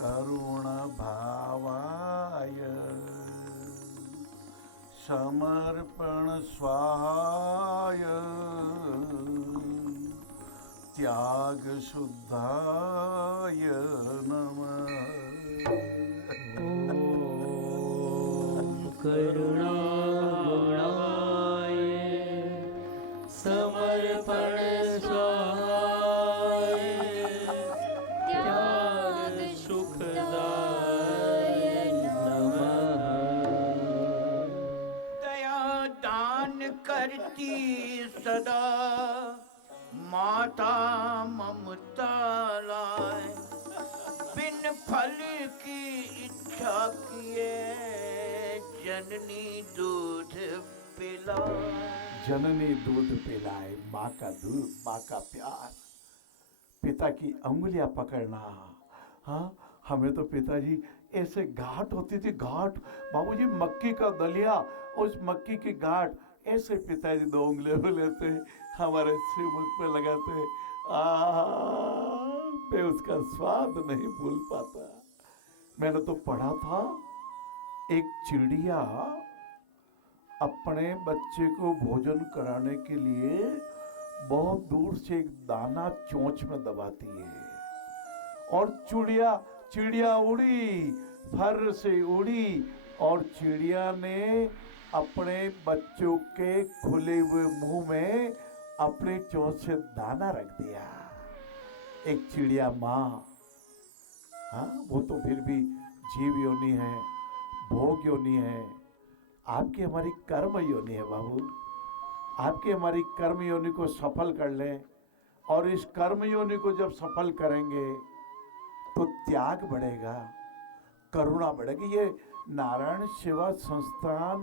करुण भावाय समर्पण स्वाहाय त्याग शुद्धाय नमः। ओम करुणा गुणाय समर्पण स्वाहाय त्याग सुखदाय नमः। दया दान करती सदा माता ममता लाए, बिन फल की इच्छा किए जननी दूध पिलाए। जननी दूध पिलाए, माँ का दूध, माँ का प्यार, पिता की अंगुलियां पकड़ना। हाँ, हमें तो पिताजी ऐसे गांठ होती थी, गांठ बाबूजी मक्की का दलिया, उस मक्की की गांठ ऐसे पिताजी दो उंगलियों में लेते, हमारे श्रीमुख पे लगाते। मैं उसका स्वाद नहीं भूल पाता। मैंने तो पढ़ा था, एक चिड़िया अपने बच्चे को भोजन कराने के लिए बहुत दूर से एक दाना चोंच में दबाती है, और चिड़िया उड़ी, फर से उड़ी, और चिड़िया ने अपने बच्चों के खुले हुए मुंह में अपने चोंच से दाना रख दिया। एक चिड़िया माँ, हाँ, वो तो फिर भी जीव योनि है, भोग योनि है। आपकी हमारी कर्म योनि है बाबू। आपकी हमारी कर्म योनि को सफल कर लें, और इस कर्म योनि को जब सफल करेंगे तो त्याग बढ़ेगा, करुणा बढ़ेगी। ये नारायण सेवा संस्थान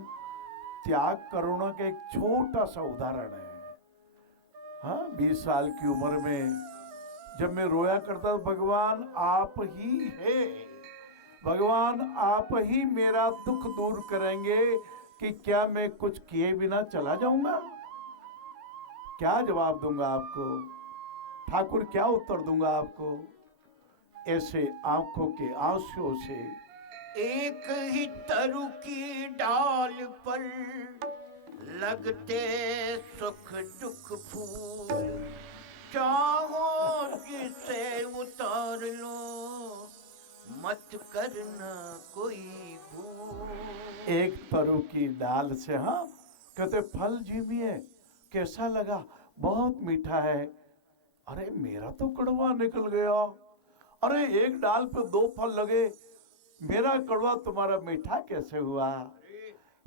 त्याग करुणा का एक छोटा सा उदाहरण है। हाँ, 20 साल की उम्र में जब मैं रोया करता था, भगवान आप ही है, भगवान आप ही मेरा दुख दूर करेंगे, कि क्या मैं कुछ किए बिना चला जाऊंगा? क्या जवाब दूंगा आपको ठाकुर, क्या उत्तर दूंगा आपको? ऐसे आंखों के आंसुओं से एक ही तरु की डाल पर लगते सुख दुख फूल, चाहो जिसे उतार लो मत करना कोई भूल। एक तरु की डाल से, हाँ, कहते फल जीमिए, कैसा लगा? बहुत मीठा है। अरे मेरा तो कड़वा निकल गया। अरे एक डाल पे 2 फल लगे, मेरा कड़वा तुम्हारा मीठा कैसे हुआ?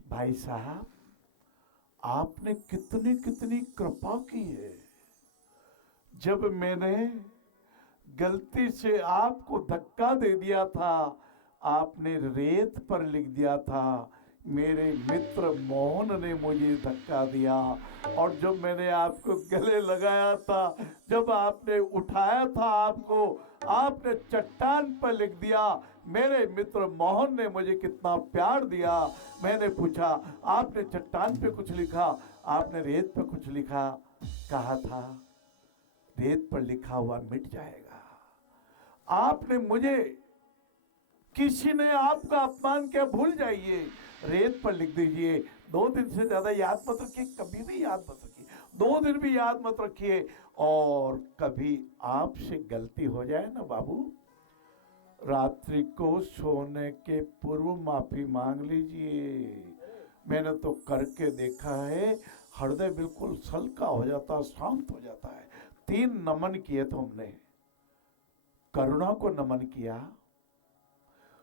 भाई साहब, आपने कितनी कितनी कृपा की है। जब मैंने गलती से आपको धक्का दे दिया था, आपने रेत पर लिख दिया था, मेरे मित्र मोहन ने मुझे धक्का दिया। और जब मैंने आपको गले लगाया था, जब आपने उठाया था आपको, आपने चट्टान पर लिख दिया, मेरे मित्र मोहन ने मुझे कितना प्यार दिया। मैंने पूछा, आपने चट्टान पे कुछ लिखा, आपने रेत पे कुछ लिखा? कहा था रेत पर लिखा हुआ मिट जाएगा। आपने मुझे, किसी ने आपका अपमान किया, भूल जाइए, रेत पर लिख दीजिए। 2 दिन से ज्यादा याद मत रखिए, कभी भी याद मत रखिए, 2 दिन भी याद मत रखिए। और कभी आपसे गलती हो जाए ना बाबू, रात्रि को सोने के पूर्व माफी मांग लीजिए। मैंने तो करके देखा है, हृदय बिल्कुल सल्का हो जाता, शांत हो जाता है। 3 नमन किए थे हमने। करुणा को नमन किया,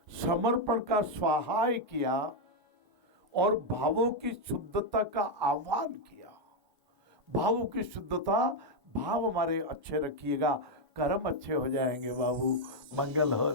समर्पण का स्वाहाय किया, और भावों की शुद्धता का आह्वान किया। भावों की शुद्धता, भाव हमारे अच्छे रखिएगा, कर्म अच्छे हो जाएंगे बाबू। मंगल हो।